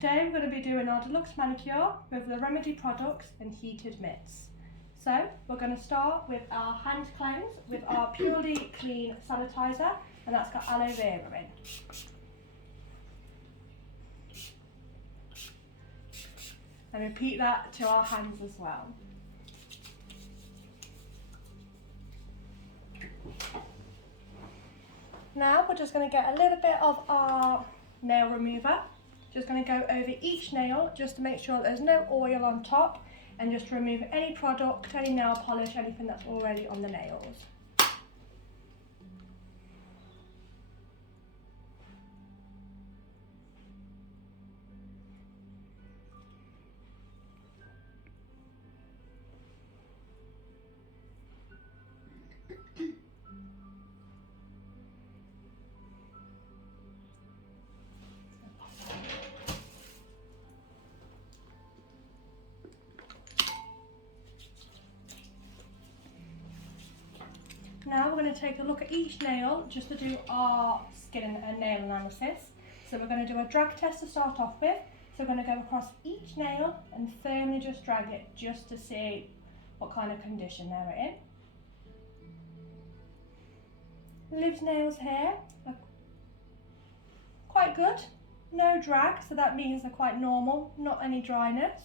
Today we're going to be doing our deluxe manicure with the Remedy products and heated mitts. So we're going to start with our hand cleanse with our purely clean sanitizer, and that's got aloe vera in. And repeat that to our hands as well. Now we're just going to get a little bit of our nail remover. Just going to go over each nail just to make sure there's no oil on top, and just remove any product, any nail polish, anything that's already on the nails. Now we're going to take a look at each nail just to do our skin and nail analysis. So we're going to do a drag test to start off with. So we're going to go across each nail and firmly just drag it just to see what kind of condition they're in. Liv's nails here are quite good, no drag, so that means they're quite normal, not any dryness.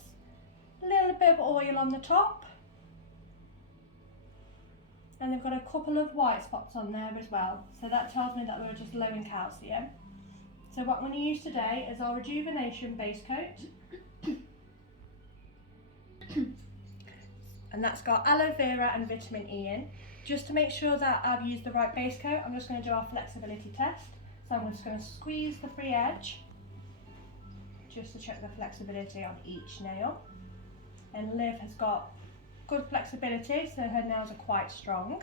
A little bit of oil on the top. And they've got a couple of white spots on there as well, so that tells me that we're just low in calcium. So what I'm going to use today is our Rejuvenation base coat, and that's got aloe vera and vitamin E in. Just to make sure that I've used the right base coat, I'm just going to do our flexibility test. So I'm just going to squeeze the free edge just to check the flexibility on each nail. And Liv has got good flexibility, so her nails are quite strong.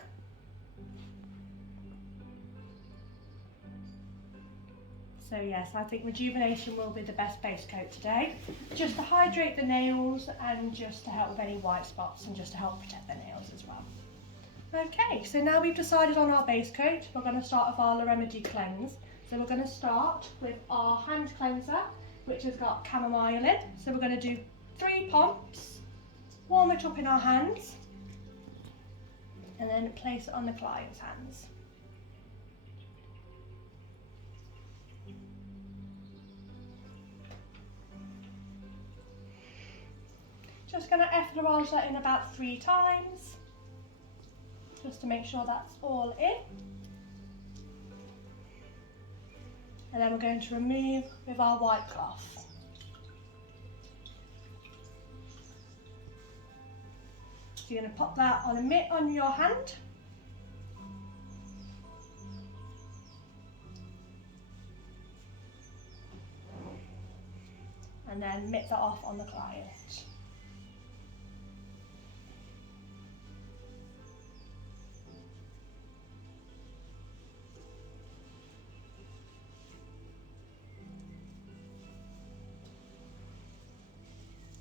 So yes, I think Rejuvenation will be the best base coat today, just to hydrate the nails and just to help with any white spots and just to help protect the nails as well. Okay, so now we've decided on our base coat, we're going to start with our Remedy cleanse. So we're going to start with our hand cleanser, which has got chamomile in. So we're going to do 3 pumps. Warm it up in our hands and then place it on the client's hands. Just going to effleurage that in about 3 times just to make sure that's all in. And then we're going to remove with our white cloth. So you're going to pop that on a mitt on your hand. And then mitt that off on the client.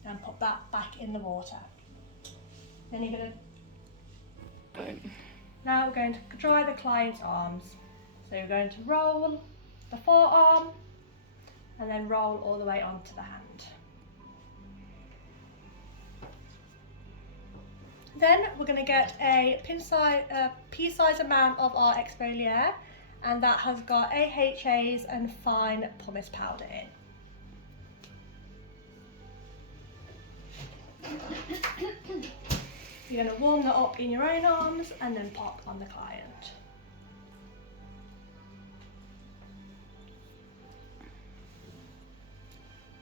And pop that back in the water. Then you're going to, now we're going to dry the client's arms. So you're going to roll the forearm and then roll all the way onto the hand. Then we're going to get a pea-sized amount of our exfoliator, and that has got AHAs and fine pumice powder in. You're going to warm that up in your own arms and then pop on the client.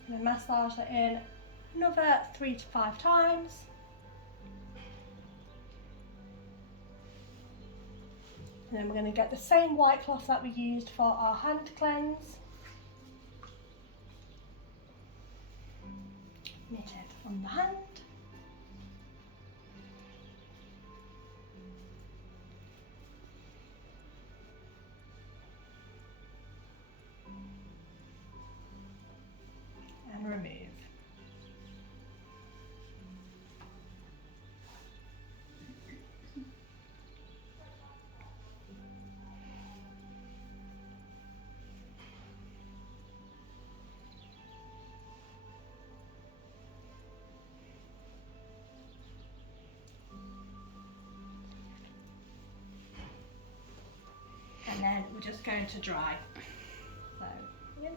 And then massage that in another 3 to 5 times. And then we're going to get the same white cloth that we used for our hand cleanse. Knit it on the hand. And remove. and then we're just going to dry. So, in,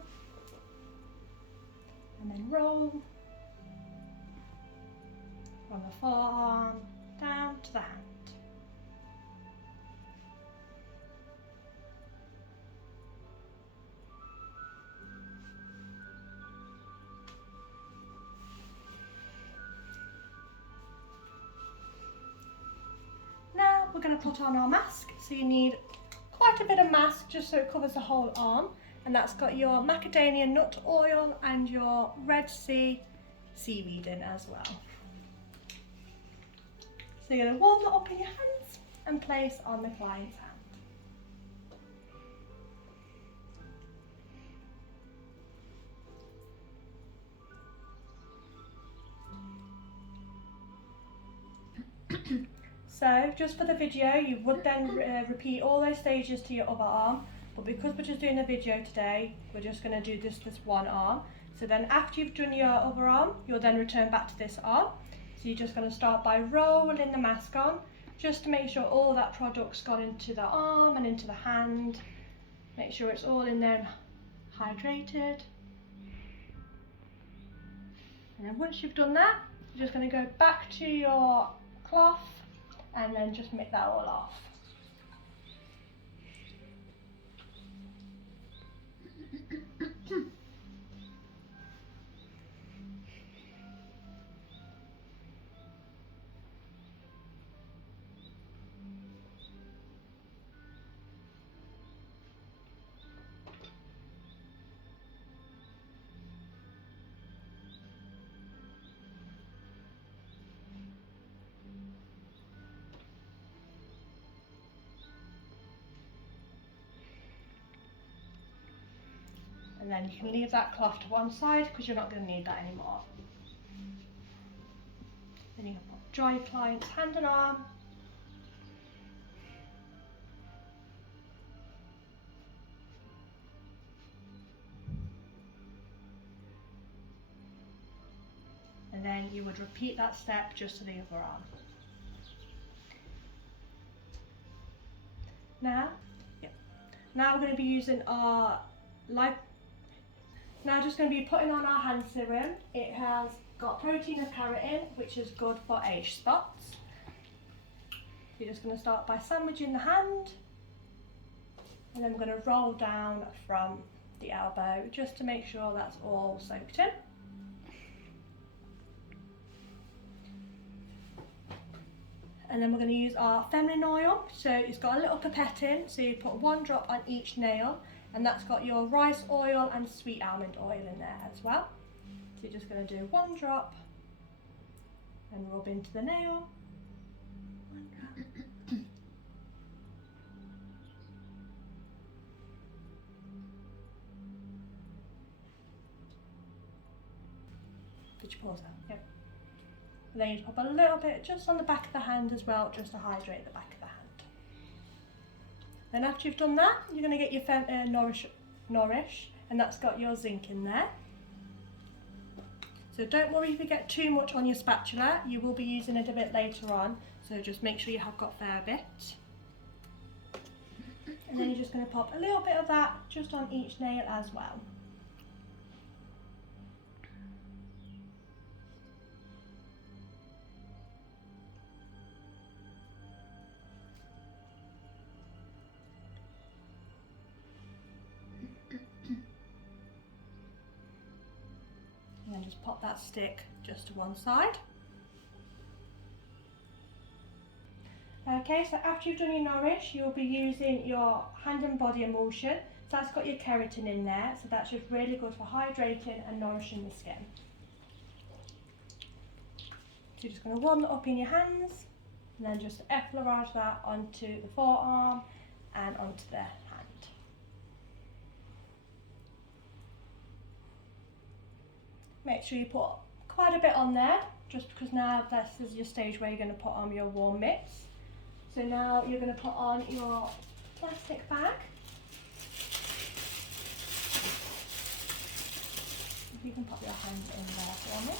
and then roll from the forearm down to the hand. Now we're going to put on our mask, so you need quite a bit of mask just so it covers the whole arm, and that's got your macadamia nut oil and your Red Sea seaweed in as well. So you're going to warm that up in your hands and place on the client's hand. So just for the video, you would then repeat all those stages to your other arm, but because we're just doing a video today, we're just going to do this one arm. So then after you've done your other arm, you'll then return back to this arm. So you're just going to start by rolling the mask on, just to make sure all that product's gone into the arm and into the hand. Make sure it's all in there and hydrated. And then once you've done that, you're just going to go back to your cloth and then just make that all off. And then you can leave that cloth to one side because you're not going to need that anymore. Then you can dry your client's hand and arm. And then you would repeat that step just to the other arm. Now we're going to be using our Now just going to be putting on our hand serum. It has got protein of keratin, which is good for age spots. You're just going to start by sandwiching the hand, and then we're going to roll down from the elbow just to make sure that's all soaked in. And then we're going to use our feminine oil. So it's got a little pipette in, so you put 1 drop on each nail. And that's got your rice oil and sweet almond oil in there as well. So you're just going to do 1 drop and rub into the nail. 1 drop. Did you pause that? Yep. And then you pop a little bit just on the back of the hand as well, just to hydrate the back of the hand. Then after you've done that, you're going to get your Nourish, and that's got your zinc in there. So don't worry if you get too much on your spatula, you will be using it a bit later on, so just make sure you have got a fair bit. And then you're just going to pop a little bit of that just on each nail as well. And then just pop that stick just to one side. Okay, so after you've done your Nourish, you'll be using your hand and body emulsion. So that's got your keratin in there, so that's just really good for hydrating and nourishing the skin. So you're just going to warm that up in your hands, and then just effleurage that onto the forearm and onto the hand. Make sure you put quite a bit on there, just because now this is your stage where you're going to put on your warm mitts. So now you're going to put on your plastic bag. If you can pop your hand in there for me.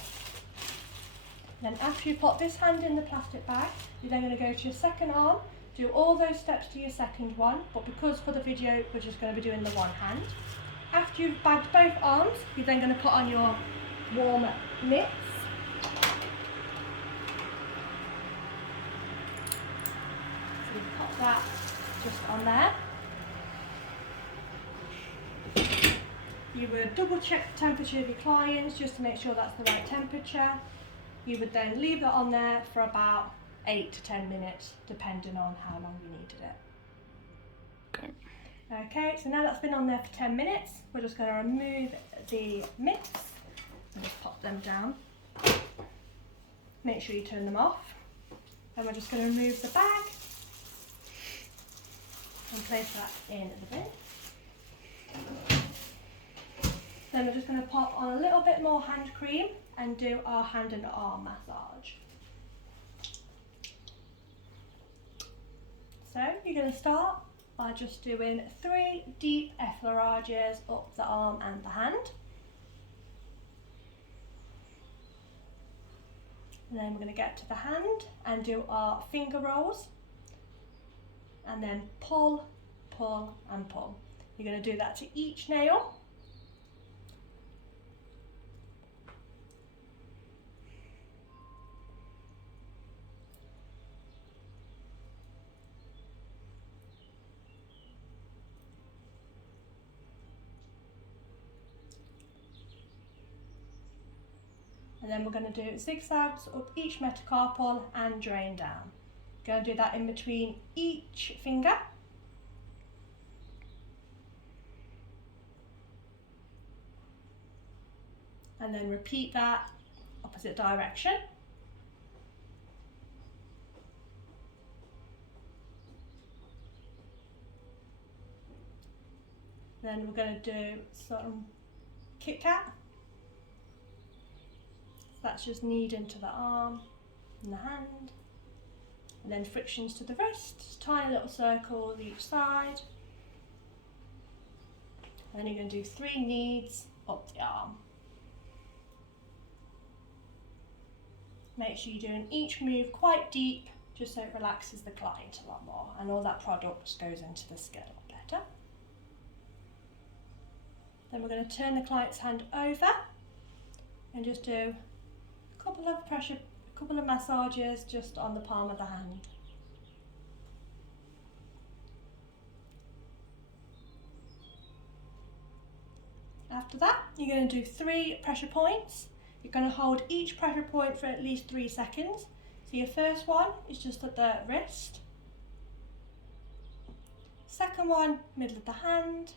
Then after you put this hand in the plastic bag, you're then going to go to your second arm. Do all those steps to your second one, but because for the video we're just going to be doing the one hand. After you've bagged both arms, you're then going to put on your warm mitts. So you pop that just on there. You would double check the temperature of your clients just to make sure that's the right temperature. You would then leave that on there for about 8 to 10 minutes, depending on how long you needed it. Okay. Okay, so now that's been on there for 10 minutes, we're just going to remove the mitts and just pop them down. Make sure you turn them off. And we're just going to remove the bag and place that in the bin. Then we're just going to pop on a little bit more hand cream and do our hand and arm massage. So you're going to start by just doing 3 deep effleurages up the arm and the hand. And then we're going to get to the hand and do our finger rolls. And then pull, pull and pull. You're going to do that to each nail. And then we're going to do zigzags up each metacarpal and drain down. Going to do that in between each finger. And then repeat that opposite direction. Then we're going to do some Kit Kat. That's just knead into the arm and the hand. And then frictions to the wrist, just tiny little circles each side. And then you're going to do 3 kneads up the arm. Make sure you're doing each move quite deep, just so it relaxes the client a lot more and all that product goes into the skin a lot better. Then we're going to turn the client's hand over and just do a couple of massages just on the palm of the hand. After that, you're going to do 3 pressure points. You're going to hold each pressure point for at least 3 seconds. So your first one is just at the wrist. Second one, middle of the hand.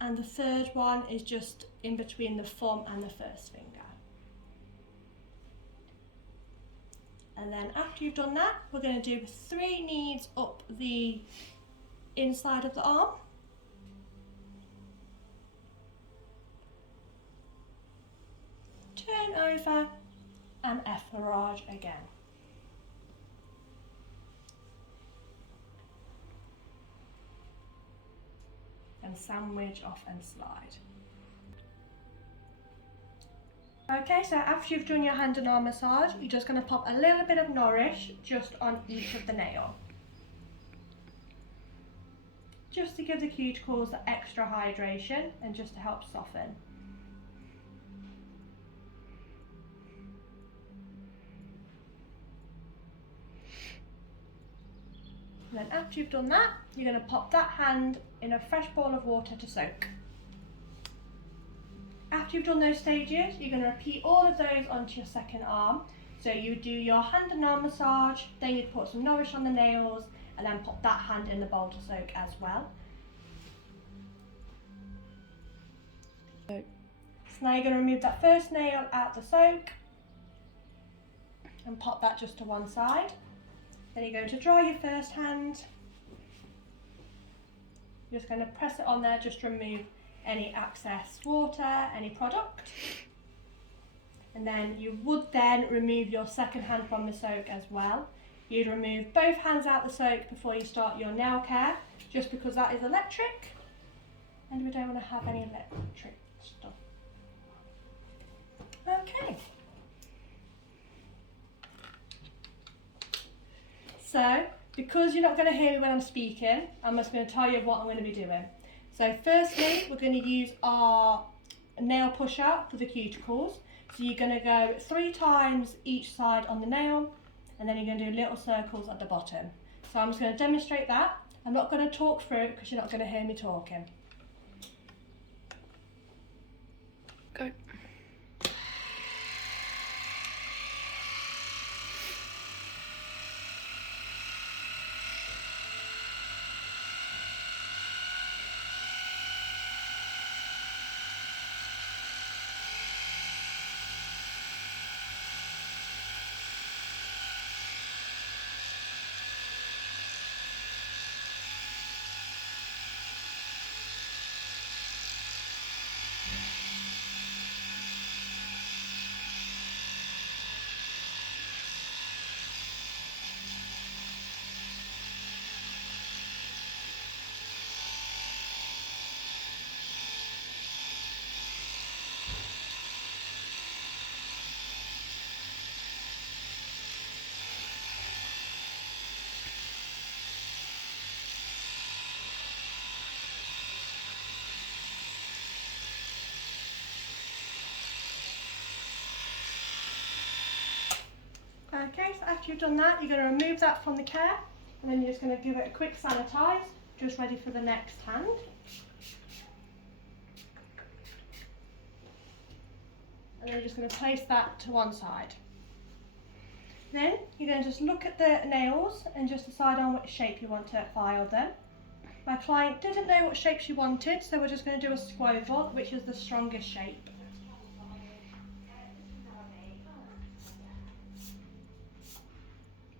And the third one is just in between the thumb and the first finger. And then after you've done that, we're going to do 3 kneads up the inside of the arm. Turn over and effleurage again. And sandwich off and slide. Okay, so after you've done your hand and arm massage, you're just going to pop a little bit of Nourish just on each of the nail. Just to give the cuticles the extra hydration and just to help soften. And then after you've done that, you're going to pop that hand in a fresh bowl of water to soak. After you've done those stages, you're going to repeat all of those onto your second arm. So you would do your hand and arm massage, then you'd put some Nourish on the nails, and then pop that hand in the bowl to soak as well. So now you're going to remove that first nail out the soak and pop that just to one side. Then you're going to dry your first hand. You're just going to press it on there just to remove any excess water, any product. And then you would then remove your second hand from the soak as well. You'd remove both hands out the soak before you start your nail care, just because that is electric and we don't want to have any electric stuff. Okay. So, because you're not going to hear me when I'm speaking, I'm just going to tell you what I'm going to be doing. So firstly, we're going to use our nail pusher for the cuticles. So you're going to go 3 times each side on the nail, and then you're going to do little circles at the bottom. So I'm just going to demonstrate that. I'm not going to talk through it because you're not going to hear me talking. Go. Okay, so after you've done that, you're going to remove that from the care, and then you're just going to give it a quick sanitize, just ready for the next hand. And then you're just going to place that to one side. Then you're going to just look at the nails and just decide on which shape you want to file them. My client didn't know what shape she wanted, so we're just going to do a squoval, which is the strongest shape.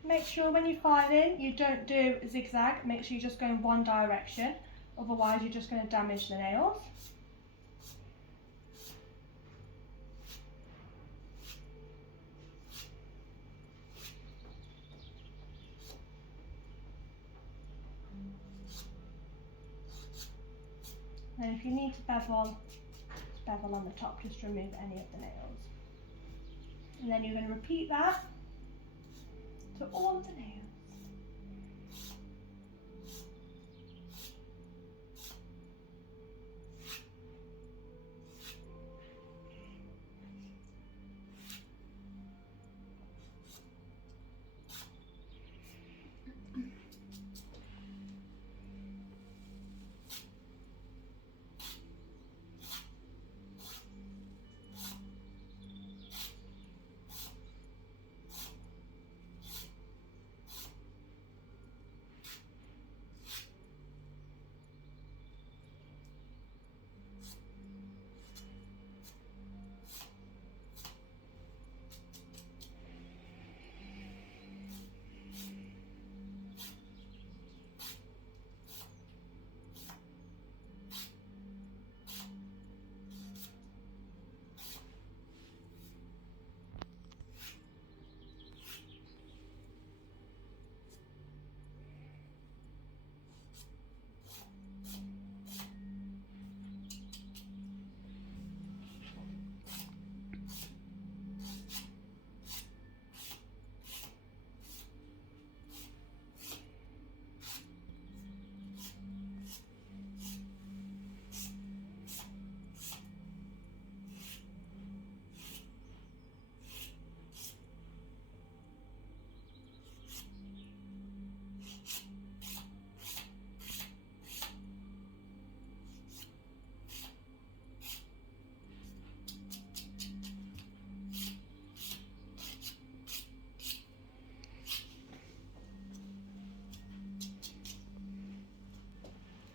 Make sure when you file in, you don't do zigzag, make sure you just go in one direction, otherwise you're just going to damage the nails. And if you need to bevel on the top, just remove any of the nails. And then you're going to repeat that to all of the nails.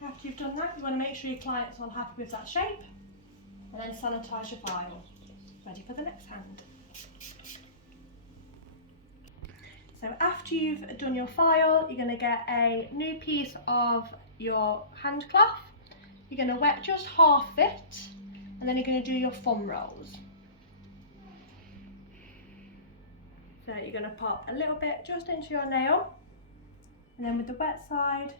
After you've done that, you want to make sure your client's all happy with that shape, and then sanitize your file. Ready for the next hand. So after you've done your file, you're going to get a new piece of your hand cloth. You're going to wet just half it, and then you're going to do your thumb rolls. So you're going to pop a little bit just into your nail, and then with the wet side,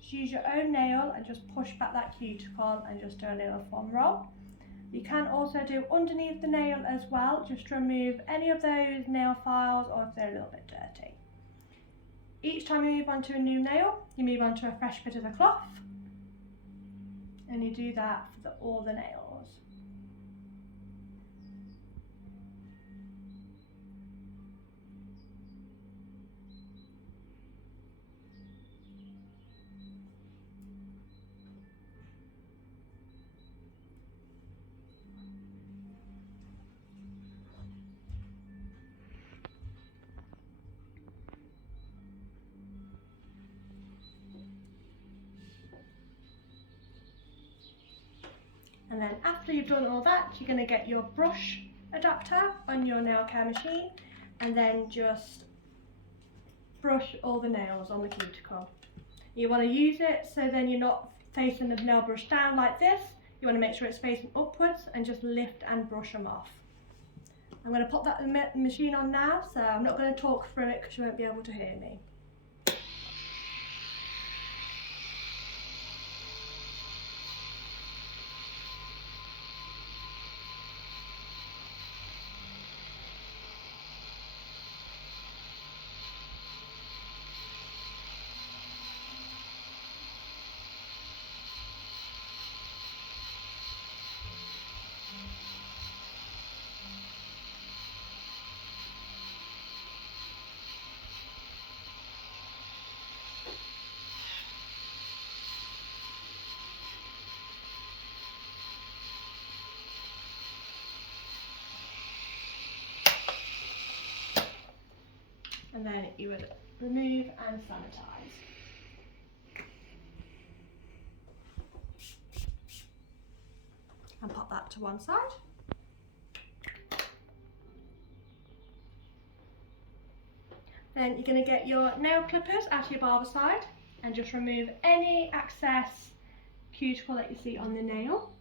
just use your own nail and just push back that cuticle and just do a little thumb roll. You can also do underneath the nail as well, just to remove any of those nail files or if they're a little bit dirty. each time you move on to a new nail, you move on to a fresh bit of the cloth, and you do that for all the nails. And then after you've done all that, you're going to get your brush adapter on your nail care machine and then just brush all the nails on the cuticle. You want to use it so then you're not facing the nail brush down like this. You want to make sure it's facing upwards and just lift and brush them off. I'm going to pop that machine on now, so I'm not going to talk through it because you won't be able to hear me. And then you would remove and sanitize. And pop that to one side. Then you're going to get your nail clippers out of your barber side and just remove any excess cuticle that you see on the nail.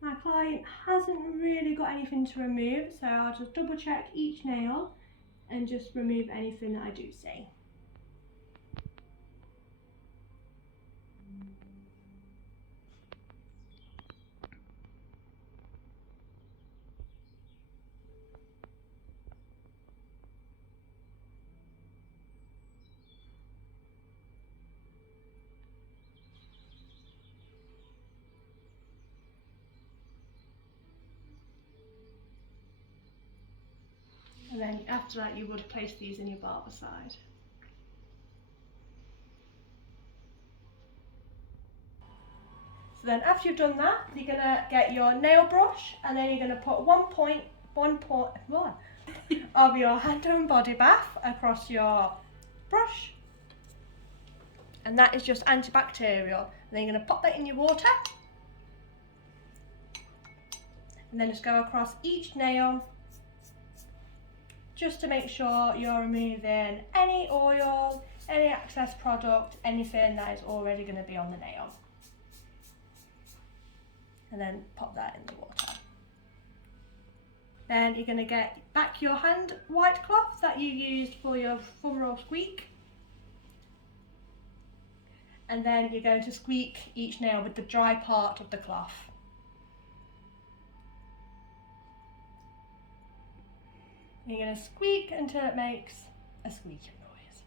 My client hasn't really got anything to remove, so I'll just double check each nail and just remove anything that I do see. And then after that you would place these in your barber side. So then after you've done that, you're going to get your nail brush and then you're going to put one point of your hand and body bath across your brush. And that is just antibacterial. And then you're going to pop that in your water. And then just go across each nail just to make sure you're removing any oil, any excess product, anything that is already going to be on the nail. And then pop that in the water. Then you're going to get back your hand white cloth that you used for your thumb roll squeak. And then you're going to squeak each nail with the dry part of the cloth. You're going to squeak until it makes a squeaking noise.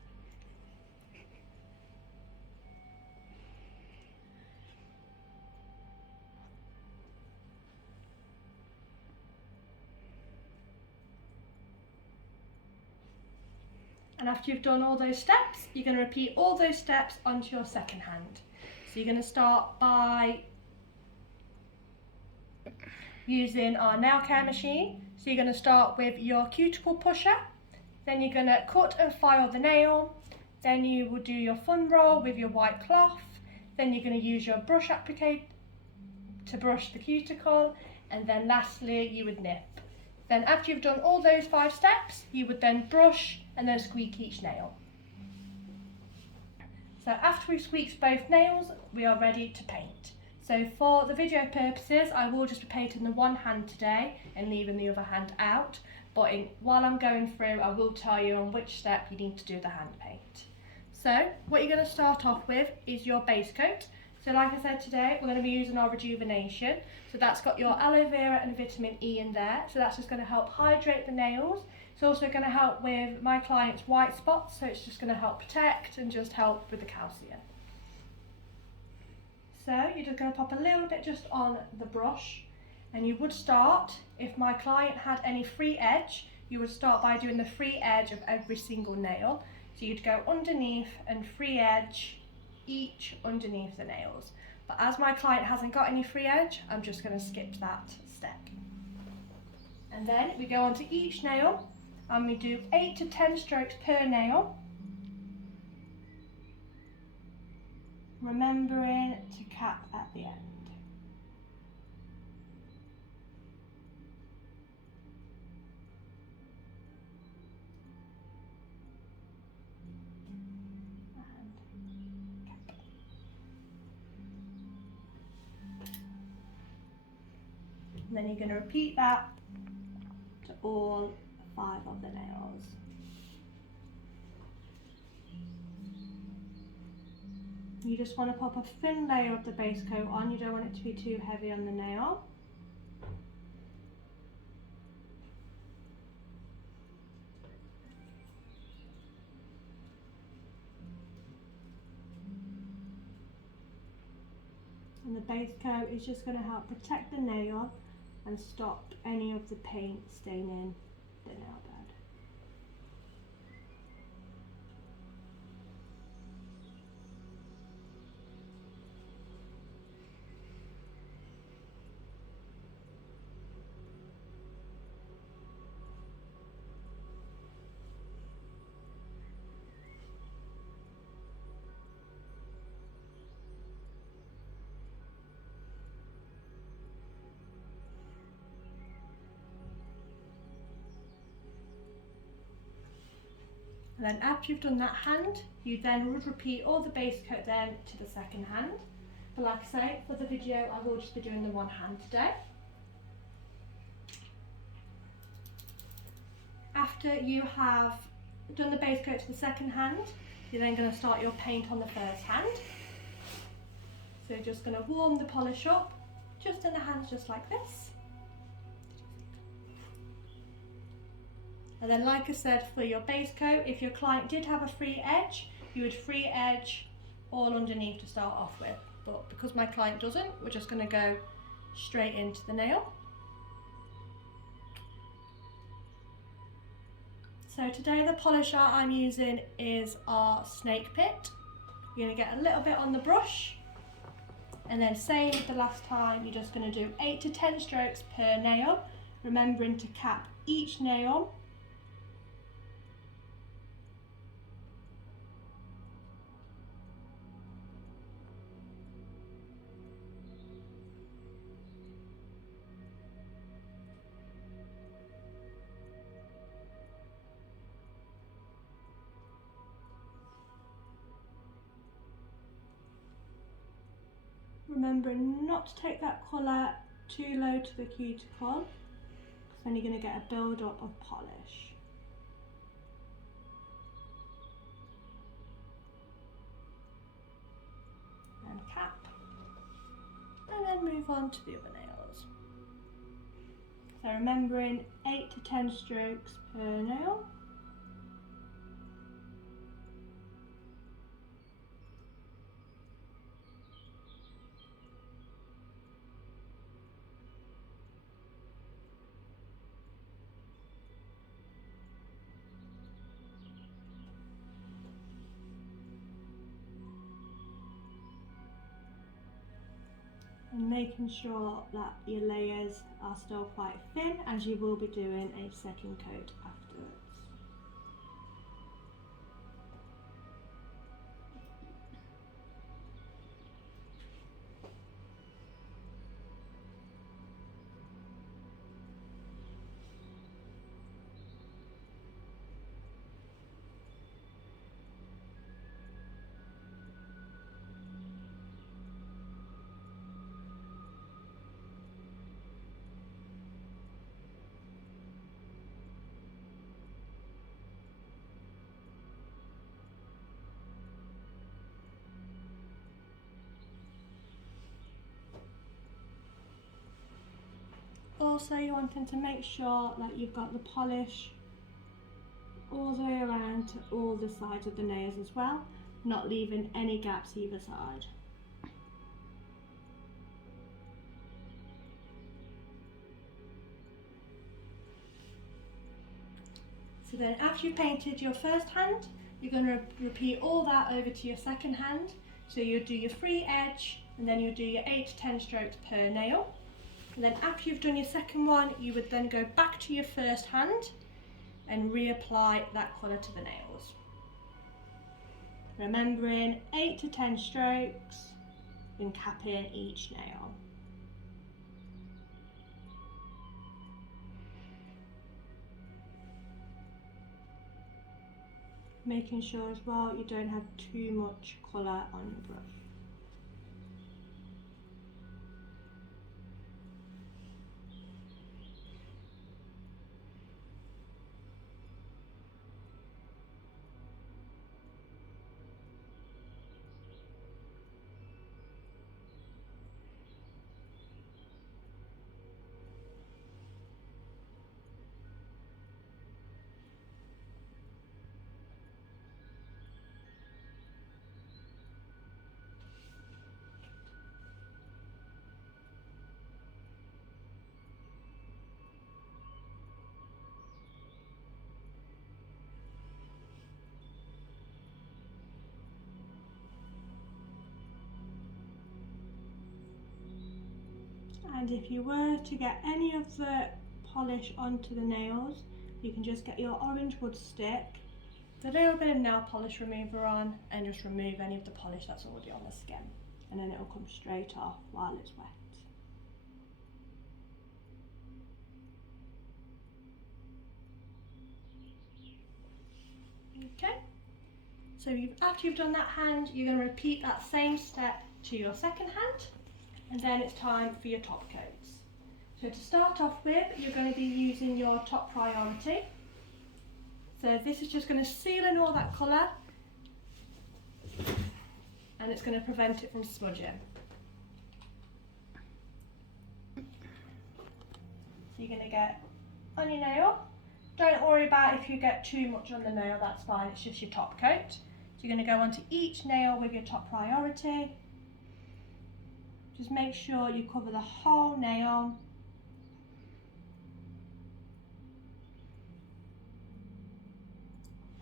And after you've done all those steps, you're going to repeat all those steps onto your second hand. So you're going to start by using our nail care machine. So you're going to start with your cuticle pusher, then you're going to cut and file the nail, then you will do your fun roll with your white cloth, then you're going to use your brush applicator to brush the cuticle, and then lastly you would nip. Then after you've done all those 5 steps, you would then brush and then squeak each nail. So after we've squeaked both nails, we are ready to paint. So for the video purposes, I will just be painting the one hand today and leaving the other hand out. But while I'm going through, I will tell you on which step you need to do the hand paint. So what you're going to start off with is your base coat. So like I said, today we're going to be using our rejuvenation. So that's got your aloe vera and vitamin E in there. So that's just going to help hydrate the nails. It's also going to help with my client's white spots. So it's just going to help protect and just help with the calcium. So you're just going to pop a little bit just on the brush. And you would start, if my client had any free edge, you would start by doing the free edge of every single nail. So you'd go underneath and free edge each underneath the nails. But as my client hasn't got any free edge, I'm just going to skip that step. And then we go on to each nail and we do 8 to 10 strokes per nail. Remembering to cap at the end. And then you're going to repeat that to all 5 of the nails. You just want to pop a thin layer of the base coat on, you don't want it to be too heavy on the nail. And the base coat is just going to help protect the nail and stop any of the paint staining the nail bed. And then after you've done that hand, you then would repeat all the base coat then to the second hand. But like I say, for the video, I will just be doing the one hand today. After you have done the base coat to the second hand, you're then going to start your paint on the first hand. So you're just going to warm the polish up, just in the hands, just like this. And then like I said, for your base coat, if your client did have a free edge, you would free edge all underneath to start off with. But because my client doesn't, we're just going to go straight into the nail. So today the polisher I'm using is our Snake Pit. You're going to get a little bit on the brush. And then same with the last time, you're just going to do 8 to 10 strokes per nail, remembering to cap each nail. Remembering not to take that colour too low to the cuticle, because then you're going to get a build up of polish. And cap. And then move on to the other nails. So remembering 8 to 10 strokes per nail. And making sure that your layers are still quite thin, as you will be doing a second coat afterwards. Also, you're wanting to make sure that you've got the polish all the way around to all the sides of the nails as well, not leaving any gaps either side. So then after you've painted your first hand, you're going to repeat all that over to your second hand. So you'll do your free edge and then you'll do your 8 to 10 strokes per nail. And then after you've done your second one, you would then go back to your first hand and reapply that colour to the nails. Remembering 8 to 10 strokes and capping each nail. Making sure as well you don't have too much colour on your brush. And if you were to get any of the polish onto the nails, you can just get your orange wood stick, a little bit of nail polish remover on, and just remove any of the polish that's already on the skin, and then it will come straight off while it's wet. Okay, so after you've done that hand, you're going to repeat that same step to your second hand, and then it's time for your top coats. So to start off with, you're going to be using your top priority. So this is just going to seal in all that colour, and it's going to prevent it from smudging. So you're going to get on your nail. Don't worry about if you get too much on the nail, that's fine, it's just your top coat. So you're going to go onto each nail with your top priority. Just make sure you cover the whole nail.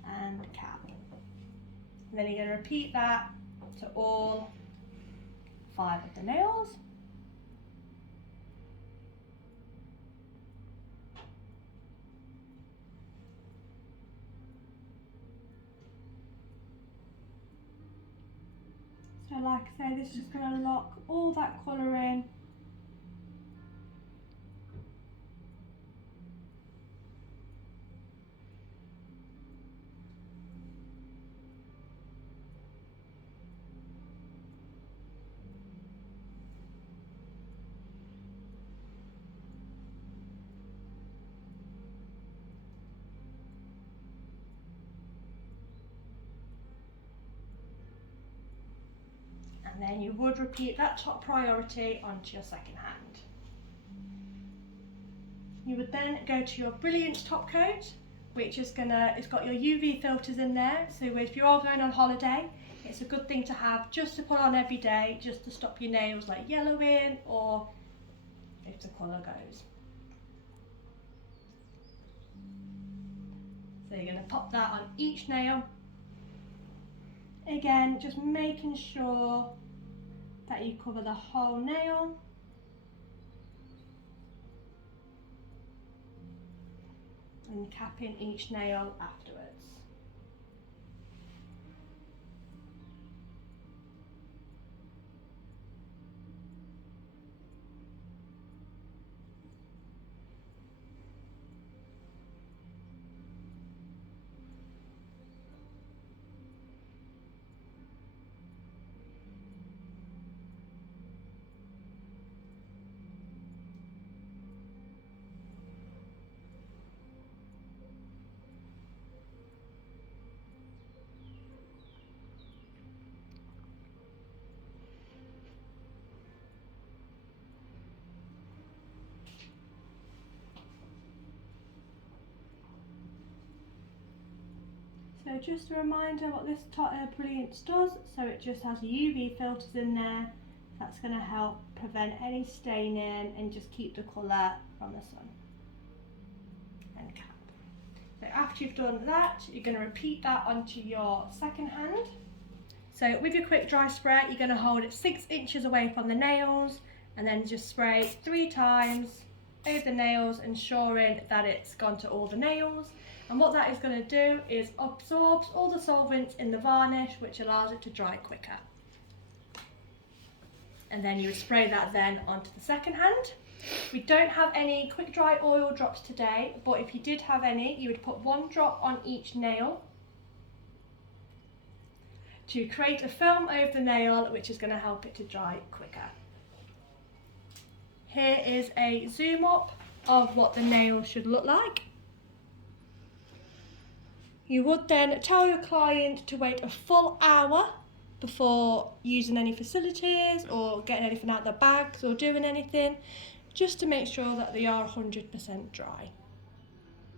And cap. And then you're going to repeat that to all 5 of the nails. So like I say, this is just going to lock all that colour in. And then you would repeat that top priority onto your second hand. You would then go to your Brilliance top coat, which is it's got your UV filters in there, so if you're all going on holiday, it's a good thing to have just to put on every day, just to stop your nails like yellowing or if the colour goes. So you're going to pop that on each nail. Again, just making sure that you cover the whole nail. And capping each nail afterwards. So just a reminder what this Brilliance does. So it just has UV filters in there. That's going to help prevent any staining and just keep the colour from the sun. And cap. So after you've done that, you're going to repeat that onto your second hand. So with your quick dry spray, you're going to hold it 6 inches away from the nails and then just spray 3 times over the nails, ensuring that it's gone to all the nails. And what that is going to do is absorbs all the solvents in the varnish, which allows it to dry quicker. And then you would spray that then onto the second hand. We don't have any quick dry oil drops today, but if you did have any, you would put 1 drop on each nail to create a film over the nail, which is going to help it to dry quicker. Here is a zoom up of what the nail should look like. You would then tell your client to wait a full hour before using any facilities or getting anything out of their bags or doing anything, just to make sure that they are 100% dry.